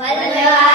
我是刘老